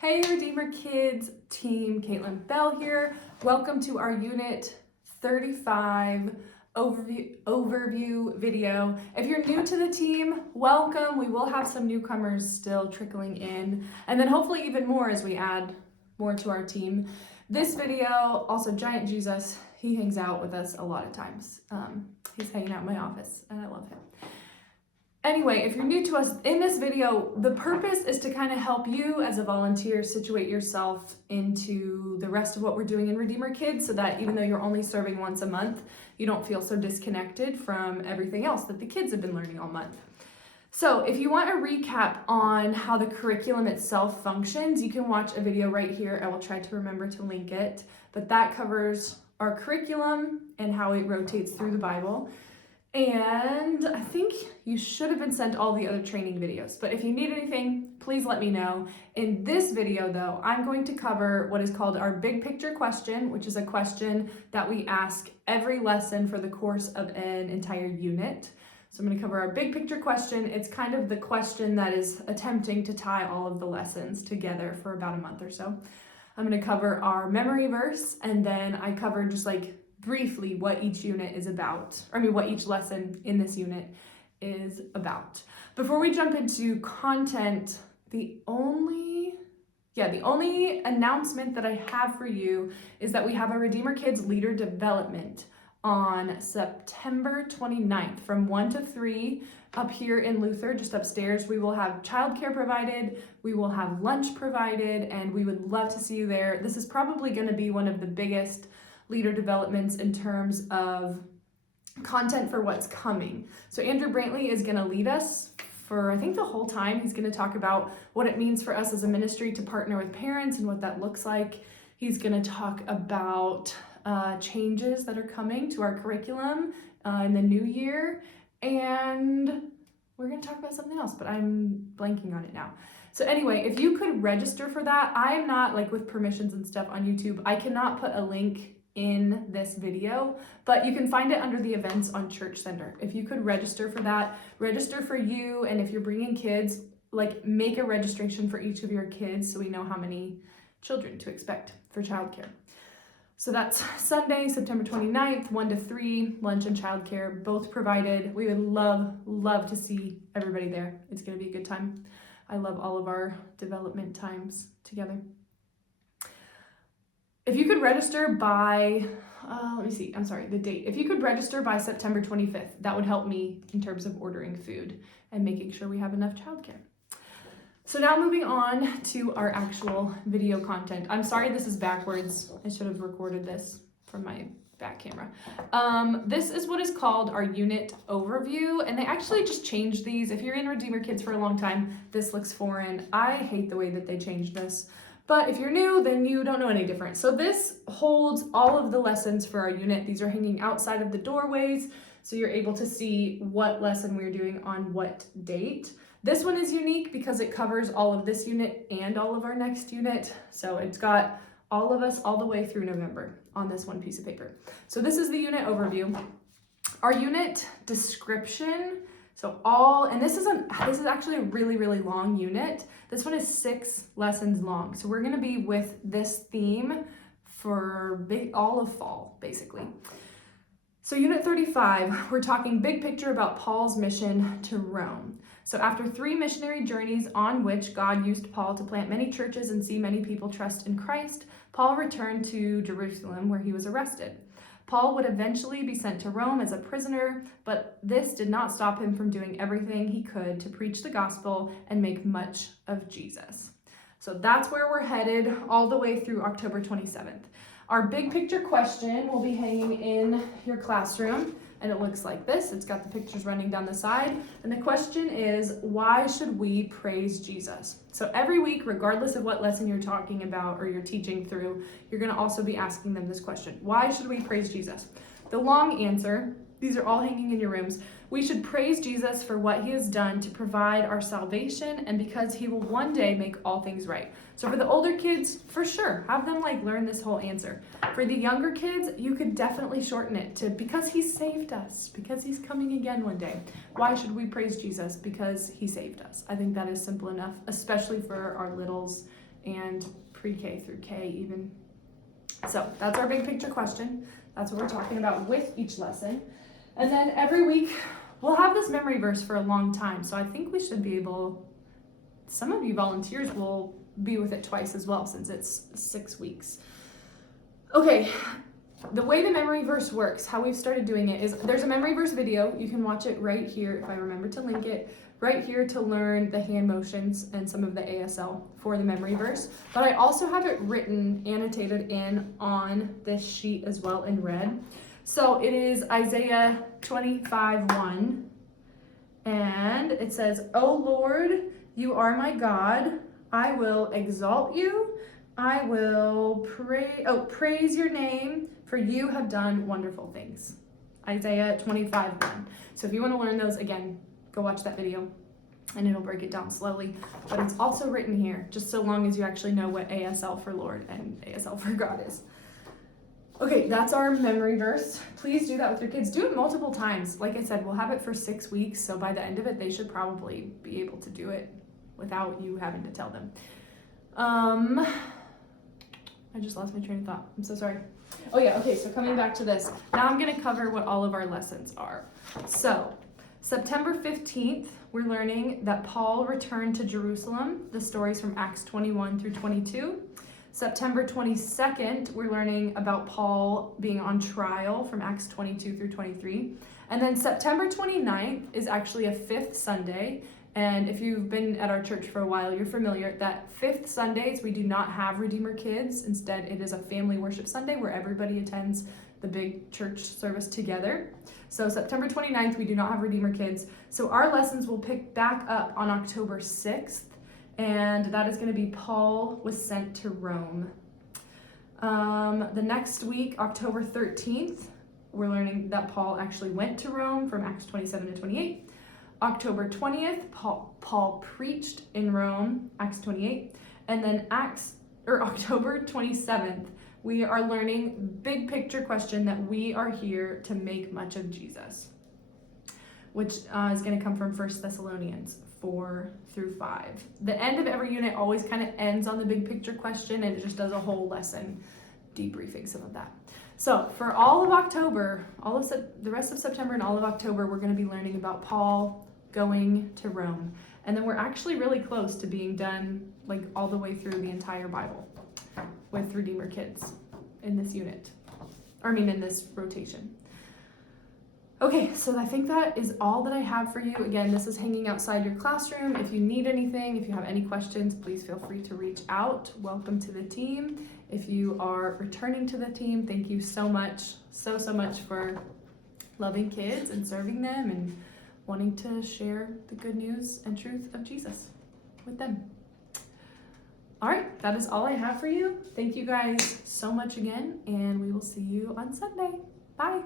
Hey Redeemer Kids team, Caitlin Bell here. Welcome to our Unit 35 overview video. If you're new to the team, welcome. We will have some newcomers still trickling in, and then hopefully even more as we add more to our team. This video, also Giant Jesus, he hangs out with us a lot of times. He's hanging out in my office and I love him. Anyway, if you're new to us, in this video, the purpose is to kind of help you as a volunteer situate yourself into the rest of what we're doing in Redeemer Kids so that even though you're only serving once a month, you don't feel so disconnected from everything else that the kids have been learning all month. So if you want a recap on how the curriculum itself functions, you can watch a video right here. I will try to remember to link it, but that covers our curriculum and how it rotates through the Bible. And I think you should have been sent all the other training videos, but if you need anything, please let me know. In this video though, I'm going to cover what is called our big picture question, which is a question that we ask every lesson for the course of an entire unit. So I'm going to cover our big picture question. It's kind of the question that is attempting to tie all of the lessons together for about a month or so. I'm going to cover our memory verse, and then I cover just like briefly what each unit is about, what each lesson in this unit is about. Before we jump into content, the only announcement that I have for you is that we have a Redeemer Kids leader development on September 29th from 1 to 3 up here in Luther, just upstairs. We will have childcare provided, we will have lunch provided, and we would love to see you there. This is probably going to be one of the biggest leader developments in terms of content for what's coming. So Andrew Brantley is going to lead us for I think the whole time. He's going to talk about what it means for us as a ministry to partner with parents and what that looks like. He's going to talk about changes that are coming to our curriculum in the new year, and we're going to talk about something else, but I'm blanking on it now. So anyway, if you could register for that, I am not like with permissions and stuff on YouTube. I cannot put a link in this video, but you can find it under the events on Church Center. If you could register for that, register for you, and if you're bringing kids, like make a registration for each of your kids so we know how many children to expect for childcare. So that's Sunday, September 29th, 1 to 3, lunch and childcare, both provided. We would love to see everybody there. It's gonna be a good time. I love all of our development times together. If you could register by, the date. If you could register by September 25th, that would help me in terms of ordering food and making sure we have enough childcare. So now moving on to our actual video content. I'm sorry this is backwards. I should have recorded this from my back camera. This is what is called our unit overview, and they actually just changed these. If you're in Redeemer Kids for a long time, this looks foreign. I hate the way that they changed this. But if you're new, then you don't know any different. So this holds all of the lessons for our unit. These are hanging outside of the doorways, so you're able to see what lesson we're doing on what date. This one is unique because it covers all of this unit and all of our next unit. So it's got all of us all the way through November on this one piece of paper. So this is the unit overview. Our unit description. This is actually a really long unit. This one is 6 lessons long. So we're gonna be with this theme for all of fall, basically. So unit 35, we're talking big picture about Paul's mission to Rome. So after 3 missionary journeys on which God used Paul to plant many churches and see many people trust in Christ, Paul returned to Jerusalem where he was arrested. Paul would eventually be sent to Rome as a prisoner, but this did not stop him from doing everything he could to preach the gospel and make much of Jesus. So that's where we're headed all the way through October 27th. Our big picture question will be hanging in your classroom, and it looks like this. It's got the pictures running down the side, and the question is, why should we praise Jesus? So every week, regardless of what lesson you're talking about or you're teaching through, you're gonna also be asking them this question. Why should we praise Jesus? The long answer, these are all hanging in your rooms. We should praise Jesus for what he has done to provide our salvation and because he will one day make all things right. So for the older kids, for sure, have them learn this whole answer. For the younger kids, you could definitely shorten it to because he saved us, because he's coming again one day. Why should we praise Jesus? Because he saved us. I think that is simple enough, especially for our littles and pre-K through K even. So that's our big picture question. That's what we're talking about with each lesson. And then every week we'll have this memory verse for a long time. So I think we should be able, some of you volunteers will be with it twice as well since it's 6 weeks. Okay, the way the memory verse works, how we've started doing it is there's a memory verse video. You can watch it right here if I remember to link it. Right here to learn the hand motions and some of the ASL for the memory verse. But I also have it written, annotated in on this sheet as well in red. So it is Isaiah 25:1, and it says, "O Lord, you are my God. I will exalt you. I will praise your name, for you have done wonderful things." Isaiah 25:1. So if you want to learn those, again, go watch that video and it'll break it down slowly. But it's also written here, just so long as you actually know what ASL for Lord and ASL for God is. Okay, that's our memory verse. Please do that with your kids. Do it multiple times. Like I said, we'll have it for 6 weeks, so by the end of it, they should probably be able to do it without you having to tell them. I just lost my train of thought. I'm so sorry. Oh yeah, okay, so coming back to this. Now I'm gonna cover what all of our lessons are. So, September 15th, we're learning that Paul returned to Jerusalem, the stories from Acts 21 through 22. September 22nd, we're learning about Paul being on trial from Acts 22 through 23. And then September 29th is actually a 5th Sunday. And if you've been at our church for a while, you're familiar that 5th Sundays, we do not have Redeemer Kids. Instead, it is a family worship Sunday where everybody attends the big church service together. So September 29th, we do not have Redeemer Kids. So our lessons will pick back up on October 6th, and that is going to be Paul was sent to Rome. The next week, October 13th, we're learning that Paul actually went to Rome from Acts 27 to 28. October 20th, Paul preached in Rome, Acts 28. And then October 27th, we are learning big picture question that we are here to make much of Jesus, which is going to come from 1 Thessalonians 4 through 5. The end of every unit always kind of ends on the big picture question, and it just does a whole lesson debriefing some of that. So for all of October, the rest of September and all of October, we're going to be learning about Paul going to Rome. And then we're actually really close to being done like all the way through the entire Bible with Redeemer Kids in this unit. In this rotation. Okay, so I think that is all that I have for you. Again, this is hanging outside your classroom. If you need anything, if you have any questions, please feel free to reach out. Welcome to the team. If you are returning to the team, thank you so much, so much for loving kids and serving them and wanting to share the good news and truth of Jesus with them. All right, that is all I have for you. Thank you guys so much again, and we will see you on Sunday. Bye.